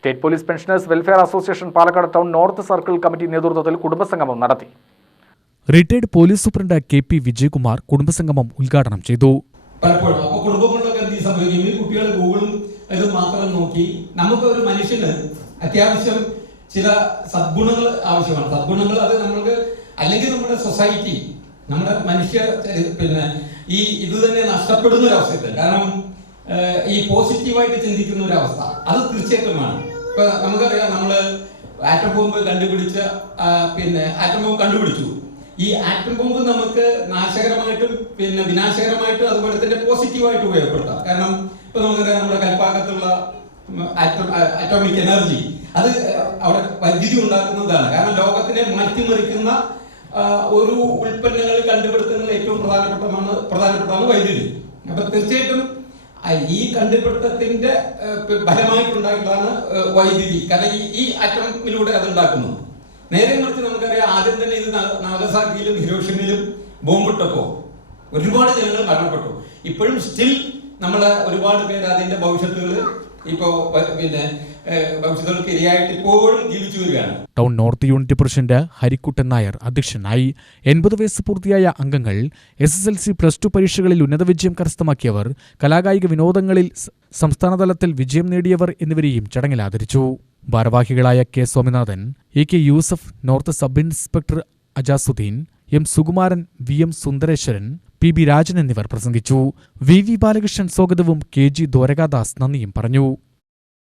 State police pensioners welfare association Palakkad town north circle committee നേതൃത്വത്തിൽ കുടുംബസംഗമം നടത്തി. Retired police superintendent K P. Vijayakumar കുടുംബസംഗമം ഉദ്ഘാടനം ചെയ്തു. പലപ്പോഴും അപ്പോൾ കുടുംബങ്ങളിലൊക്കെ എന്ത് സംഭവിക്കും? ഈ കുട്ടികൾ ഗൂഗിളും ഇതും മാത്രം നോക്കി നമുക്ക് ഒരു മനുഷ്യന് അത്യാവശ്യം ചില സദ്ഗുണങ്ങൾ ആവശ്യമാണ്. സദ്ഗുണങ്ങൾ അത് നമ്മൾക്ക് അല്ലെങ്കിൽ നമ്മുടെ സൊസൈറ്റി, നമ്മുടെ മനുഷ്യ ഇത് തന്നെ നഷ്ടപ്പെടുന്ന ഒരു അവസ്ഥയുണ്ട്. കാരണം ഈ പോസിറ്റീവായിട്ട് ചിന്തിക്കുന്ന ഒരു അവസ്ഥ അത് തീർച്ചയായിട്ടും വേണം. ഇപ്പൊ നമുക്കറിയാം, നമ്മള് ആറ്റം ബോംബ് കണ്ടുപിടിച്ച ആറ്റം ബോംബ് കണ്ടുപിടിച്ചു. ഈ ആറ്റം ബോംബ് നമുക്ക് നാശകരമായിട്ടും വിനാശകരമായിട്ടും അതുപോലെ തന്നെ പോസിറ്റീവായിട്ട് ഉപയോഗപ്പെടുത്താം. കാരണം ഇപ്പൊ നമുക്കറിയാം, നമ്മുടെ കൽപ്പാക്കത്തുള്ള അറ്റോമിക് എനർജി അത് അവിടെ വൈദ്യുതി ഉണ്ടാക്കുന്നതാണ്. കാരണം ലോകത്തിനെ മാറ്റിമറിക്കുന്ന ഒരു ഉൽപ്പന്നങ്ങൾ കണ്ടുപിടുത്തങ്ങളിൽ ഏറ്റവും പ്രധാനപ്പെട്ടതാണ് വൈദ്യുതി. അപ്പൊ തീർച്ചയായിട്ടും ഈ കണ്ടുപിടുത്തത്തിന്റെ ഫലമായിട്ടുണ്ടായിട്ടുള്ളതാണ് വൈദ്യുതി. കാരണം ഈ ആറ്റമിലൂടെ അത് ഉണ്ടാക്കുന്നത്. നേരെ മറിച്ച് നമുക്കറിയാം, ആദ്യം തന്നെ ഇത് നാഗസാക്കിയിലും ഹിരോഷിമയിലും ബോംബിട്ടപ്പോ ഒരുപാട് ജനങ്ങൾ മരണപ്പെട്ടു. ഇപ്പോഴും സ്റ്റിൽ നമ്മളെ ഒരുപാട് പേര് അതിന്റെ ഭവിഷ്യത്തുകൾ ഭവിഷ്യത്തുകൾക്ക് ഇരയായിട്ട് ഇപ്പോഴും ജീവിച്ചു വരികയാണ്. Town north unit president Harikuttan Nair അധ്യക്ഷനായി. 80 വയസ്സ് പൂർത്തിയായ അംഗങ്ങൾ, SSLC +2 പരീക്ഷകളിൽ ഉന്നത വിജയം കരസ്ഥമാക്കിയവർ, കലാകായിക വിനോദങ്ങളിൽ സംസ്ഥാനതലത്തിൽ വിജയം നേടിയവർ എന്നിവരെയും ചടങ്ങിൽ ആദരിച്ചു. ഭാരവാഹികളായ K. Swaminathan, AK Yusuf, north sub inspector Ajazuddin, M. Sukumaran, VM. Sundareswaran, PB. Rajan എന്നിവർ പ്രസംഗിച്ചു. VV. ബാലകൃഷ്ണൻ സ്വാഗതവും KG. ദ്വാരകാദാസ് നന്ദിയും പറഞ്ഞു.